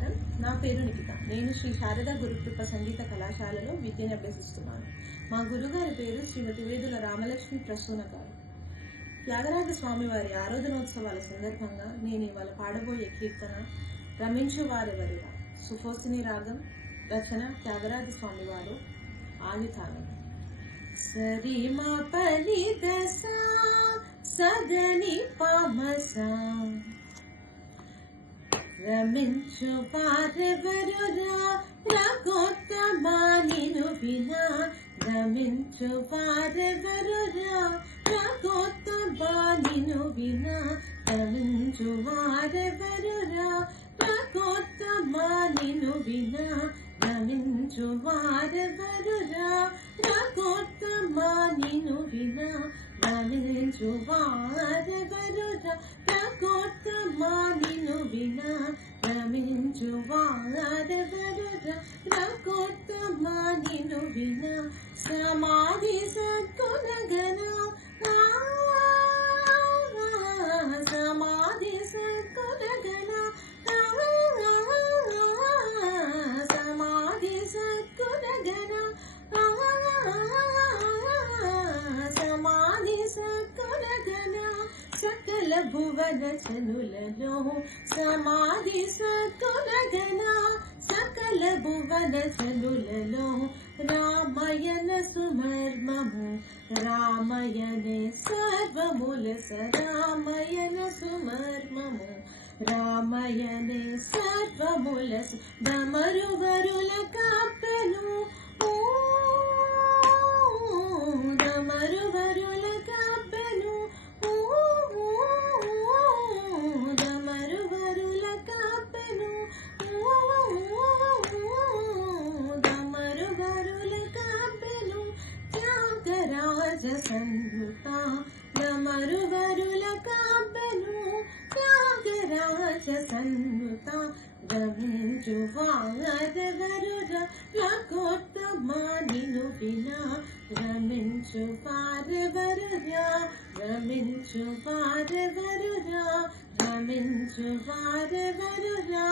నమస్కారం. నా పేరు నిఖిత. నేను శ్రీ శారదా గురుకృప సంగీత కళాశాలలో విద్యను అభ్యసిస్తున్నాను. మా గురుగారి పేరు శ్రీమతి వేదుల రామలక్ష్మి ప్రసూన గారు. త్యాగరాజ స్వామివారి ఆరాధనోత్సవాల సందర్భంగా నేను ఇవాళ పాడబోయే కీర్తన రమించు వారెవరురా. సుఫోసిని రాగం, రచన త్యాగరాజ స్వామివారు, ఆదితాళం. సరి మా పని దశ సదని పామసా. రమించు వారెవరురా రఘోత్తమా నిను వినా. రమించు వారెవరురా రఘోత్తమా నిను వినా. రమించు వారెవరురా రఘోత్తమా నిను వినా. రమించు వారెవరురా రఘోత్తమా నిను వినా. రమించు వారెవరురా రఘోత్తమా నిను వినా. రమించు వారెవరురా రఘోత్తమా నిను వినా. సమాధి సద్గుణగణ సమాధి సద్గుణగణ సమాధి సద్గుణగణ సమాధి సద్గుణగణ సకల భువన చనులలో. సమాధి సద్గుణగణ సకల భువన చనులలో. రామయన సుమర్మము రామయనే సర్వములస. రామయన సుమర్మము రామయనే సర్వములస. డమరువరుల కాపెను డమరువరుల కాపెను డమరువరుల కాపెను డమరువరుల కాపెను. త్యాగరాజ సన్నుత డమరువరుల కాపెను. త్యాగరాజ సన్నుత రమించు వారెవరురా రఘోత్తమా నిను వినా. రమించు వారెవరురా రమించు వారెవరురా రమించు వారెవరురా.